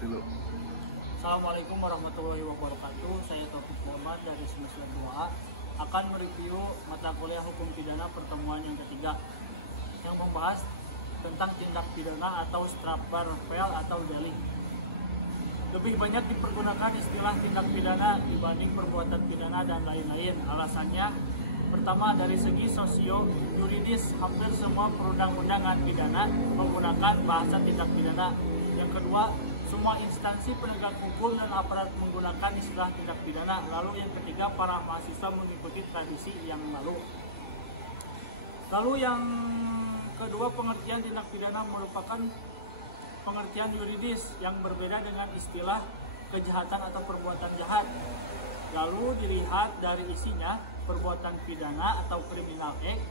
dulu. Assalamualaikum warahmatullahi wabarakatuh. Saya Taufik Darman dari semester 2A akan mereview mata kuliah hukum pidana pertemuan yang ketiga yang membahas tentang tindak pidana atau strafbarvel atau delik. Lebih banyak dipergunakan istilah tindak pidana dibanding perbuatan pidana dan lain-lain. Alasannya, pertama dari segi sosio-yuridis, hampir semua perundang-undangan pidana menggunakan bahasa tindak pidana. Yang kedua, semua instansi penegak hukum dan aparat menggunakan istilah tindak pidana. Lalu yang ketiga, para mahasiswa mengikuti tradisi yang lalu. Lalu yang kedua, pengertian tindak pidana merupakan pengertian yuridis yang berbeda dengan istilah kejahatan atau perbuatan jahat. Lalu dilihat dari isinya, perbuatan pidana atau criminal act,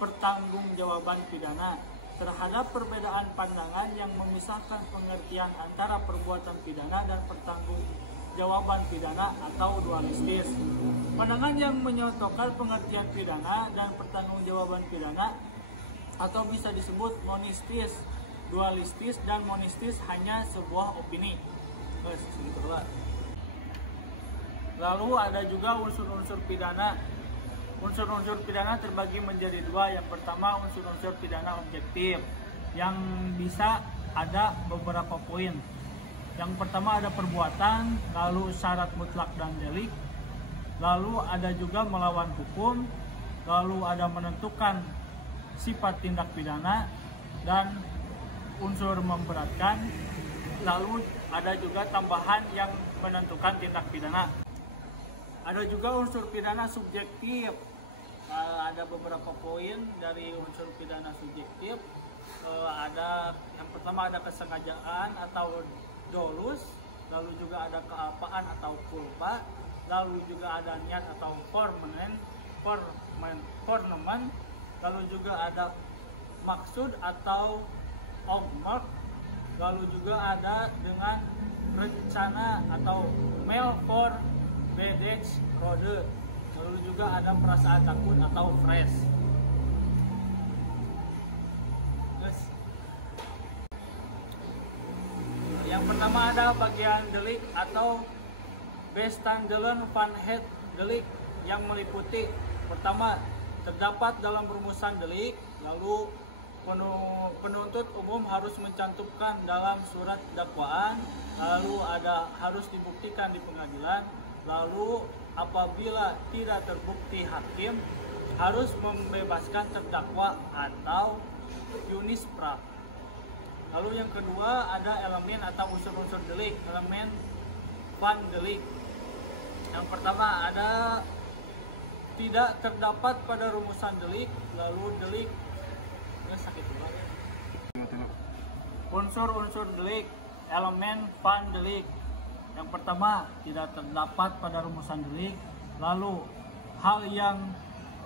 pertanggungjawaban pidana. Terhadap perbedaan pandangan yang memisahkan pengertian antara perbuatan pidana dan pertanggungjawaban pidana atau dualistis. Pandangan yang menyotokkan pengertian pidana dan pertanggungjawaban pidana atau bisa disebut monistis, dualistis, dan monistis hanya sebuah opini. Lalu ada juga unsur-unsur pidana. Unsur-unsur pidana terbagi menjadi dua. Yang pertama, unsur-unsur pidana objektif yang bisa ada beberapa poin. Yang pertama ada perbuatan, lalu syarat mutlak dan delik, lalu ada juga melawan hukum, lalu ada menentukan sifat tindak pidana dan unsur memberatkan, lalu ada juga tambahan yang menentukan tindak pidana. Ada juga unsur pidana subjektif. Ada beberapa poin dari unsur pidana subjektif. Ada yang pertama ada kesengajaan atau dolus, lalu juga ada kealpaan atau culpa, lalu juga ada niat atau formenement, lalu juga ada maksud atau ogmerk, lalu juga ada dengan rencana atau Melforbedagsrode, lalu juga ada perasaan takut atau fresh. Yang pertama ada bagian delik atau Bestandelen van het delik yang meliputi pertama terdapat dalam rumusan delik, lalu penuntut umum harus mencantumkan dalam surat dakwaan, lalu ada harus dibuktikan di pengadilan, lalu apabila tidak terbukti hakim harus membebaskan terdakwa atau Unispra. Lalu yang kedua ada elemen atau unsur-unsur delik, elemen van delik. Yang pertama ada tidak terdapat pada rumusan delik, lalu delik unsur-unsur delik, elemen van delik. Yang pertama tidak terdapat pada rumusan delik, lalu hal yang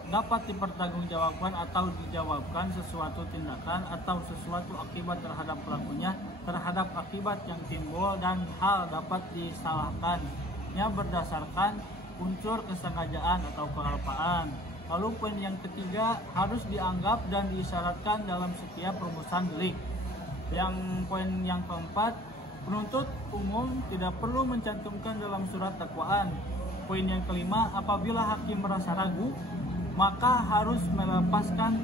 dapat dipertanggungjawabkan atau dijawabkan sesuatu tindakan atau sesuatu akibat terhadap pelakunya, terhadap akibat yang timbul, dan hal dapat disalahkannya berdasarkan unsur kesengajaan atau kealpaan. Lalu poin yang ketiga harus dianggap dan diisyaratkan dalam setiap rumusan delik. Yang poin yang keempat, penuntut umum tidak perlu mencantumkan dalam surat dakwaan. Poin yang kelima, apabila hakim merasa ragu, maka harus melepaskan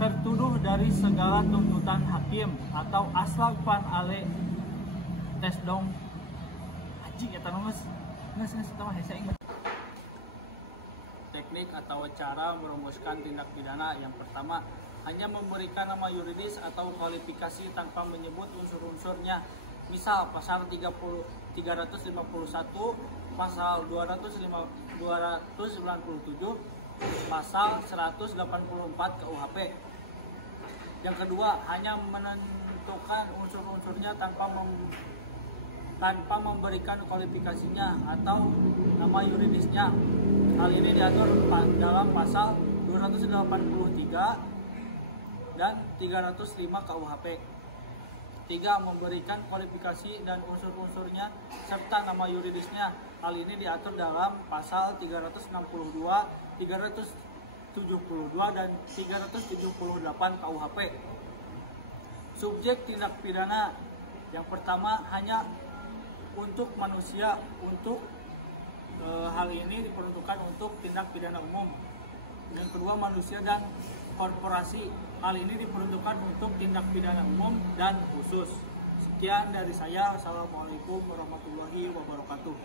tertuduh dari segala tuntutan hakim atau aslak van ale tes dong. Anjing eta nges tama hese ingat. Teknik atau cara merumuskan tindak pidana. Yang pertama, hanya memberikan nama yuridis atau kualifikasi tanpa menyebut unsur-unsurnya. Misal pasal 351, pasal 297, pasal 184 KUHP. Yang kedua, hanya menentukan unsur-unsurnya tanpa memberikan kualifikasinya atau nama yuridisnya. Hal ini diatur dalam pasal 283 dan 305 KUHP. 3. Memberikan kualifikasi dan unsur-unsurnya serta nama yuridisnya. Hal ini diatur dalam pasal 362, 372 dan 378 KUHP. Subjek tindak pidana. Yang pertama hanya untuk manusia, untuk hal ini diperuntukkan untuk tindak pidana umum. Yang kedua manusia dan korporasi, hal ini diperuntukkan untuk tindak pidana umum dan khusus. Sekian dari saya. Assalamualaikum warahmatullahi wabarakatuh.